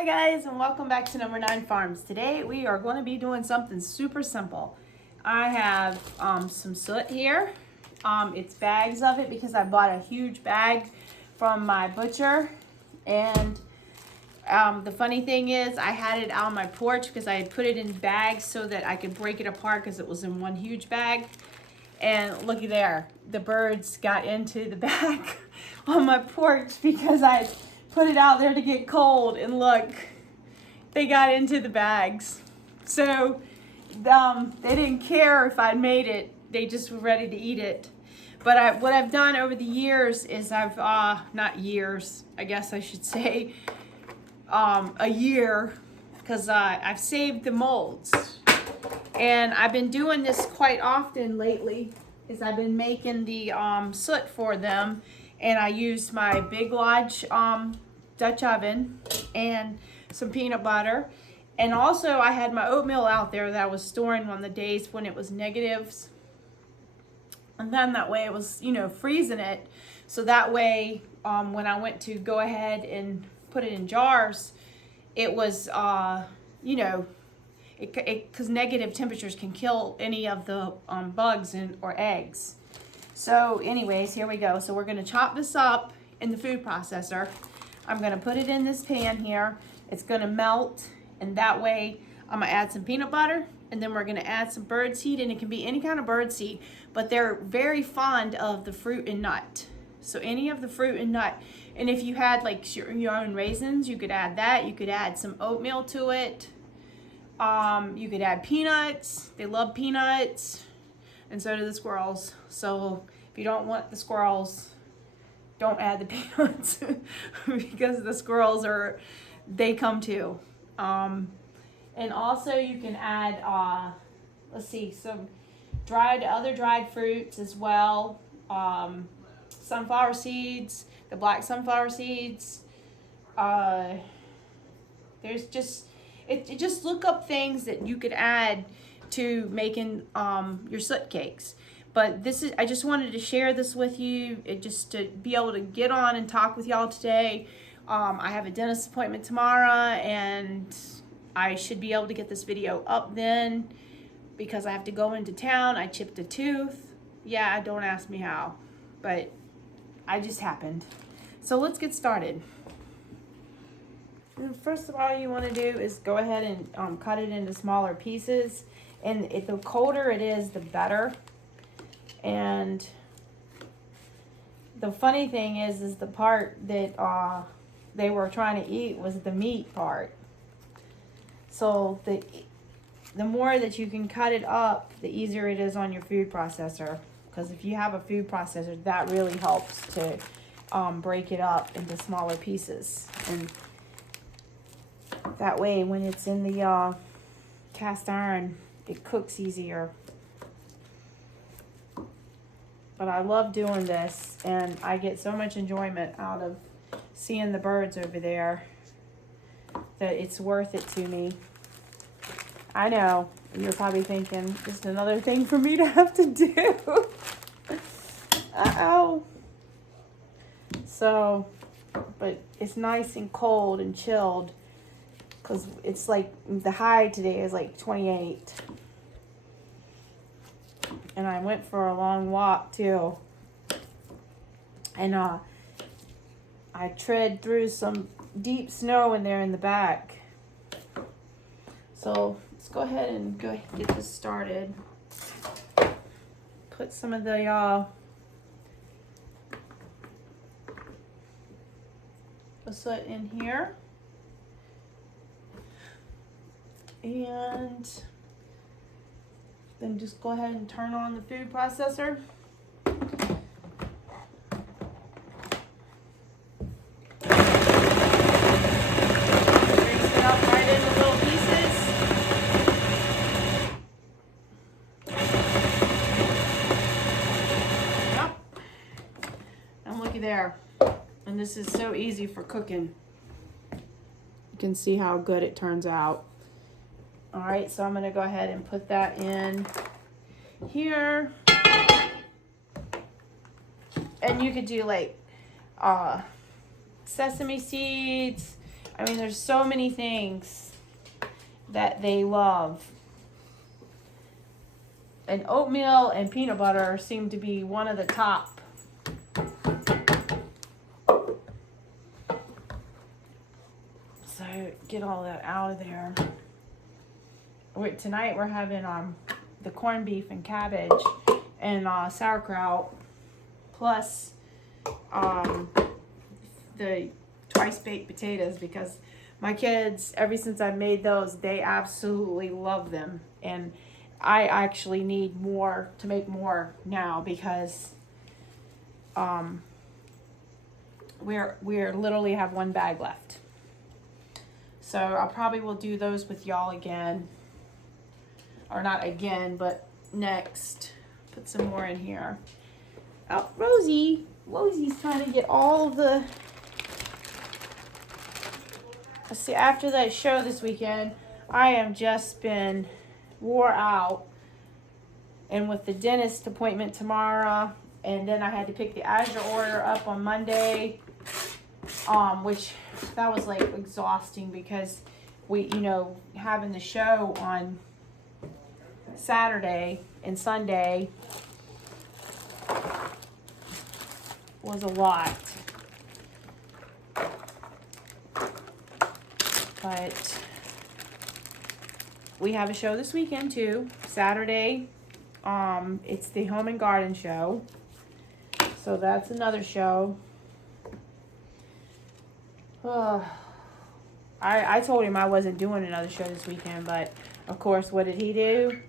Hi guys, and welcome back to Number 9 Farms. Today we are going to be doing something super simple. I have some suet here. It's bags of it because I bought a huge bag from my butcher. And the funny thing is I had it out on my porch because I had put it in bags so that I could break it apart because it was in one huge bag. And looky there, the birds got into the bag on my porch because I put it out there to get cold, and look, they got into the bags. So they didn't care if I made it, they just were ready to eat it. But what I've done over the years is I've, not years, I guess I should say, a year, because I've saved the molds. And I've been doing this quite often lately, is I've been making the soot for them. And I used my Big Lodge Dutch oven and some peanut butter. And also I had my oatmeal out there that I was storing on the days when it was negatives. And then that way it was, freezing it. So that way when I went to go ahead and put it in jars, it was, because negative temperatures can kill any of the bugs or eggs. So anyways, here we go. So we're gonna chop this up in the food processor. I'm gonna put it in this pan here. It's gonna melt, and that way I'm gonna add some peanut butter, and then we're gonna add some bird seed, and it can be any kind of bird seed, but they're very fond of the fruit and nut. So any of the fruit and nut. And if you had like your own raisins, you could add that. You could add some oatmeal to it. You could add peanuts. They love peanuts. And so do the squirrels. So if you don't want the squirrels, don't add the peanuts because the squirrels they come too. And also you can add, some other dried fruits as well. Sunflower seeds, the black sunflower seeds. There's just look up things that you could add to making your soot cakes. But I just wanted to share this with you, just to be able to get on and talk with y'all today. I have a dentist appointment tomorrow, and I should be able to get this video up then because I have to go into town. I chipped a tooth. Yeah, don't ask me how, but I just happened. So let's get started. And first of all, you want to do is go ahead and cut it into smaller pieces. And the colder it is, the better. And the funny thing is the part that they were trying to eat was the meat part. So the more that you can cut it up, the easier it is on your food processor. Because if you have a food processor, that really helps to break it up into smaller pieces. And that way, when it's in the cast iron, it cooks easier. But I love doing this, and I get so much enjoyment out of seeing the birds over there that it's worth it to me. I know, you're probably thinking, just another thing for me to have to do. Uh-oh. So, but it's nice and cold and chilled, because it's like the high today is like 28. And I went for a long walk too. And I tread through some deep snow in there in the back. So let's go ahead and get this started. Put some of the soot in here. And then just go ahead and turn on the food processor. Breaks it up right into little pieces. Yep. And looky there. And this is so easy for cooking. You can see how good it turns out. All right, so I'm gonna go ahead and put that in here. And you could do like sesame seeds. I mean, there's so many things that they love. And oatmeal and peanut butter seem to be one of the top. So get all that out of there. Tonight we're having the corned beef and cabbage and sauerkraut, plus the twice baked potatoes, because my kids, ever since I made those, they absolutely love them. And I actually need more to make more now, because we're literally have one bag left. So I probably will do those with y'all again. Or not again, but next. Put some more in here. Oh, Rosie's trying to get all of the... Let's see, after that show this weekend, I have just been wore out. And with the dentist appointment tomorrow, and then I had to pick the Azure order up on Monday, which that was like exhausting, because we, having the show on Saturday and Sunday was a lot. But we have a show this weekend too. Saturday, it's the Home and Garden show. So that's another show. I told him I wasn't doing another show this weekend, but of course, what did he do?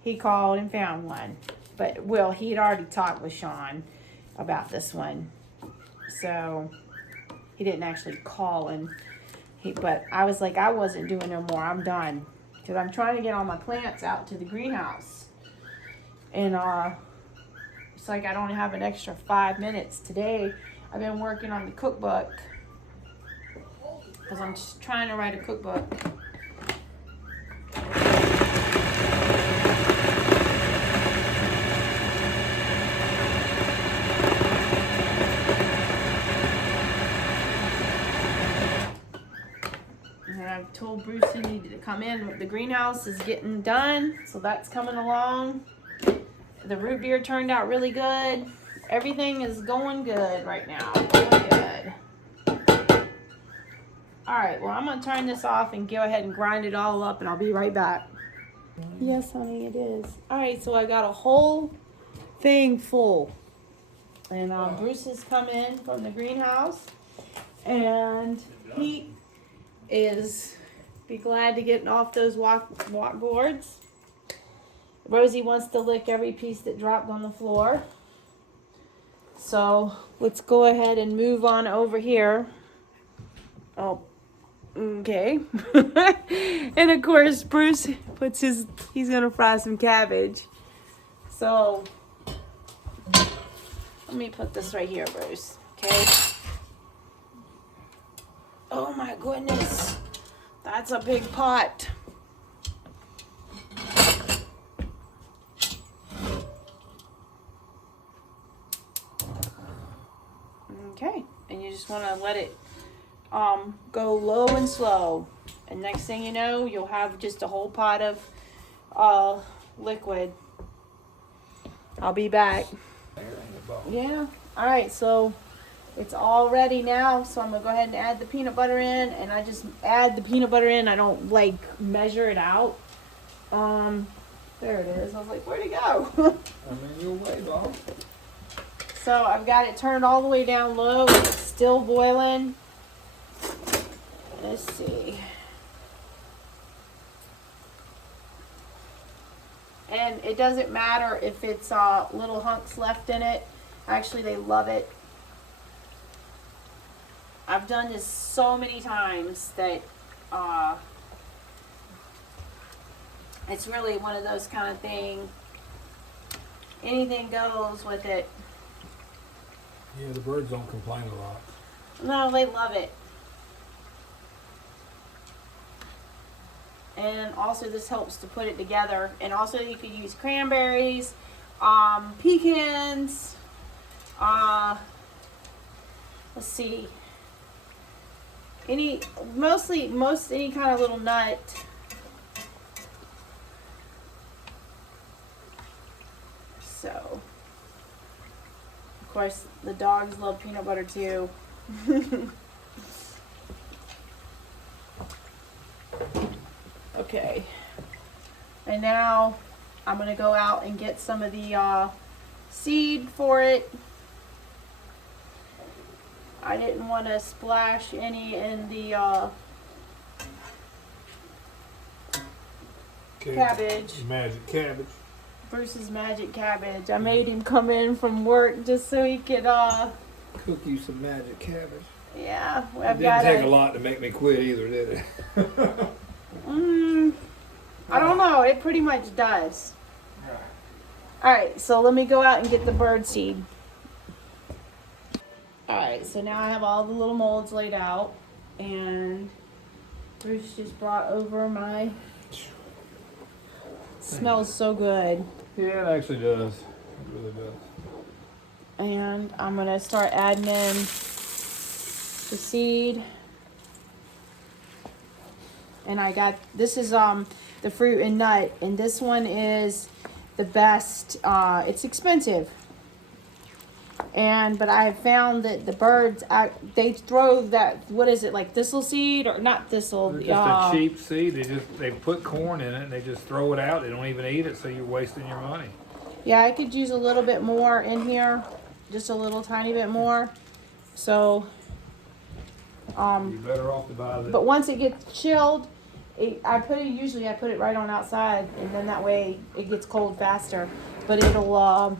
He called and found one. But, well, he had already talked with Sean about this one. So, he didn't actually call, but I was like, I wasn't doing no more. I'm done. Because I'm trying to get all my plants out to the greenhouse. And, it's like I don't have an extra 5 minutes. Today, I've been working on the cookbook. Because I'm just trying to write a cookbook. I told Bruce he needed to come in. The greenhouse is getting done, so that's coming along. The root beer turned out really good. Everything is going good right now. Going good. Alright, well, I'm going to turn this off and go ahead and grind it all up, and I'll be right back. Yes, honey, it is. Alright, so I got a whole thing full. And Bruce has come in from the greenhouse, and he is be glad to get off those walk boards. Rosie wants to lick every piece that dropped on the floor. So let's go ahead and move on over here. Oh, okay. And of course, Bruce puts he's gonna fry some cabbage. So let me put this right here, Bruce. Okay. Oh my goodness. That's a big pot. Okay. And you just want to let it go low and slow. And next thing you know, you'll have just a whole pot of liquid. I'll be back. Yeah. All right. So it's all ready now. So I'm going to go ahead and add the peanut butter in. And I just add the peanut butter in. I don't like measure it out. There it is. I was like, where'd it go? I'm in your way, Bob. So I've got it turned all the way down low. It's still boiling. Let's see. And it doesn't matter if it's little hunks left in it. Actually, they love it. I've done this so many times that it's really one of those kind of things. Anything goes with it. Yeah, the birds don't complain a lot. No, they love it. And also this helps to put it together. And also you could use cranberries, pecans, let's see. most any kind of little nut. So, of course, the dogs love peanut butter too. Okay, and now I'm gonna go out and get some of the seed for it. I didn't want to splash any in the cabbage. Magic cabbage. Bruce's magic cabbage. I made him come in from work just so he could Cook you some magic cabbage. yeah, It didn't take a lot to make me quit either, did it? I don't know. It pretty much does. Alright, so let me go out and get the bird seed. Alright, so now I have all the little molds laid out, and Bruce just brought over my... Smells so good. Yeah, it actually does. It really does. And I'm going to start adding in the seed. And I got, this is the fruit and nut, and this one is the best. It's expensive, but I have found that the birds, they throw that, what is it, like thistle seed, or not thistle? It's just a cheap seed. They put corn in it and they just throw it out. They don't even eat it, so you're wasting your money. Yeah, I could use a little bit more in here, just a little tiny bit more. So you're better off to buy this. but once it gets chilled, usually I put it right on outside, and then that way it gets cold faster. But it'll,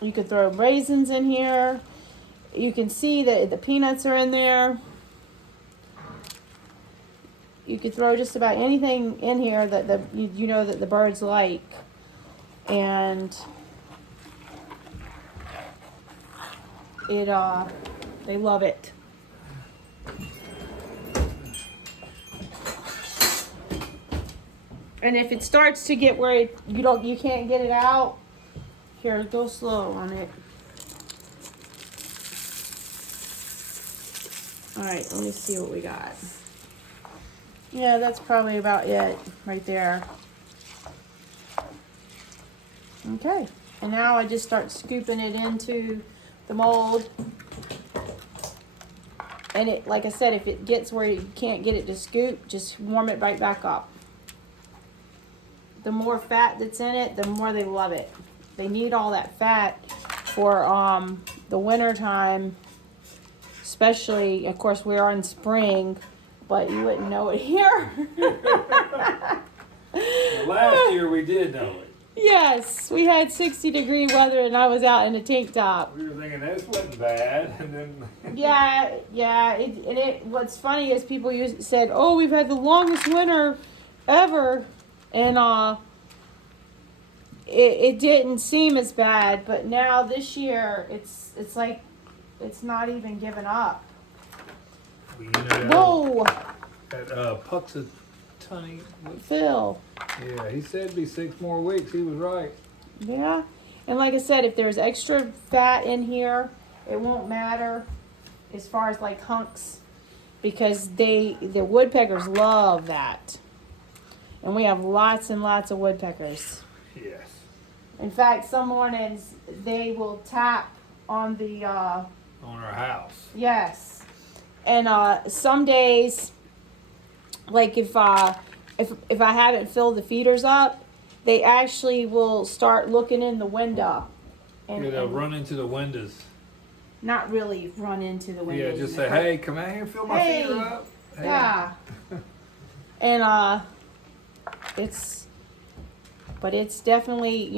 you could throw raisins in here. You can see that the peanuts are in there. You could throw just about anything in here that you know that the birds like. And it, they love it. And if it starts to get where you can't get it out, here, go slow on it. All right, let me see what we got. Yeah, that's probably about it right there. Okay, and now I just start scooping it into the mold. And it, like I said, if it gets where you can't get it to scoop, just warm it right back up. The more fat that's in it, the more they love it. They need all that fat for the winter time, especially, of course, we are in spring, but you wouldn't know it here. Well, last year we did know it. Yes, we had 60-degree weather, and I was out in a tank top. We were thinking this wasn't bad, and then Yeah. What's funny is people said, "Oh, we've had the longest winter ever," and it didn't seem as bad. But now this year, it's like it's not even giving up. Whoa! That Puxatawny. Phil. Yeah, he said it'd be 6 more weeks. He was right. Yeah, and like I said, if there's extra fat in here, it won't matter as far as like hunks, because the woodpeckers love that, and we have lots and lots of woodpeckers. Yes. In fact, some mornings they will tap on the On our house. yes, and some days, like if I haven't filled the feeders up, they actually will start looking in the window. And they'll run into the windows. Not really run into the windows. Yeah, just say, "Hey, come out here and fill my feeder up." Hey. Yeah. And it's definitely,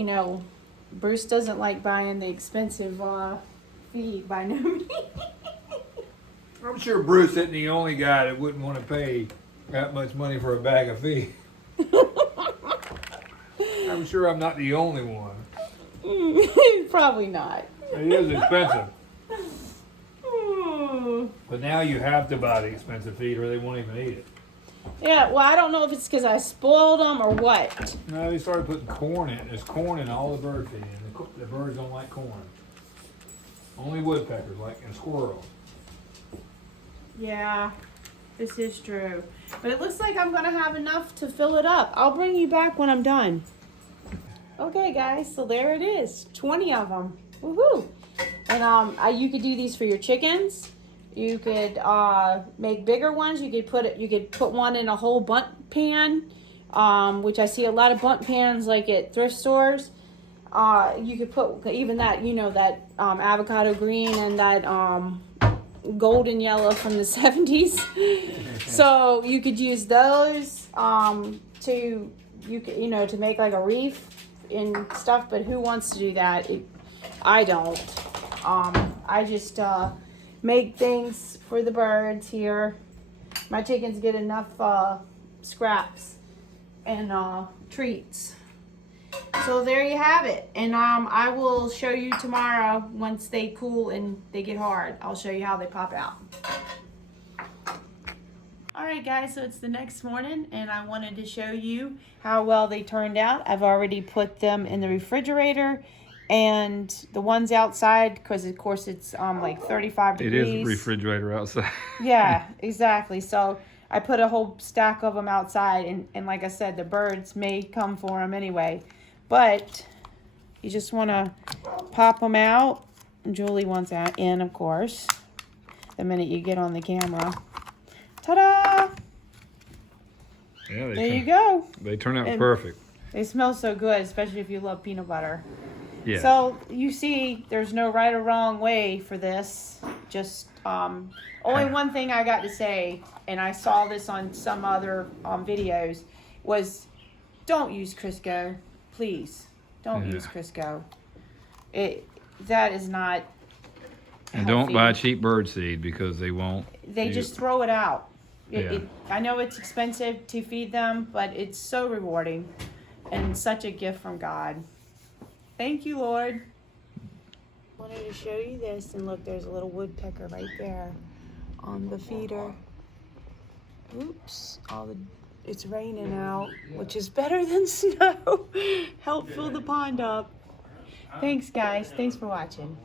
Bruce doesn't like buying the expensive feed by no means. I'm sure Bruce isn't the only guy that wouldn't want to pay that much money for a bag of feed. I'm sure I'm not the only one. Probably not. It is expensive. But now you have to buy the expensive feed or they won't even eat it. Yeah, well, I don't know if it's because I spoiled them or what. No, they started putting corn in. There's corn in all the bird feed. And the birds don't like corn. Only woodpeckers like, and squirrels. Yeah. This is true. But it looks like I'm gonna have enough to fill it up. I'll bring you back when I'm done. Okay guys, so there it is. 20 of them. Woohoo! And you could do these for your chickens. You could make bigger ones. You could put one in a whole bundt pan, which I see a lot of bundt pans like at thrift stores. You could put even that, you know, that avocado green and that golden yellow from the 70s. So you could use those to make like a wreath and stuff. But who wants to do that? I don't. I just make things for the birds here. My chickens get enough scraps and treats. So there you have it. And I will show you tomorrow once they cool and they get hard. I'll show you how they pop out. Alright guys, so it's the next morning and I wanted to show you how well they turned out. I've already put them in the refrigerator, and the ones outside, because of course it's like 35 degrees. It is a refrigerator outside. Yeah, exactly. So I put a whole stack of them outside, and like I said, the birds may come for them anyway. But you just want to pop them out. Julie wants that in, of course, the minute you get on the camera. Ta-da! Yeah, there you go. They turn out and perfect. They smell so good, especially if you love peanut butter. Yeah. So you see, there's no right or wrong way for this. Just only one thing I got to say, and I saw this on some other videos, was don't use Crisco. Please, don't use Crisco. That is not And healthy. don't buy cheap bird seed because they won't. They just throw it out. Yeah. I know it's expensive to feed them, but it's so rewarding and such a gift from God. Thank you, Lord. I wanted to show you this, and look, there's a little woodpecker right there on the feeder. Oops, it's raining out, which is better than snow. Help fill the pond up. Thanks, guys. Thanks for watching.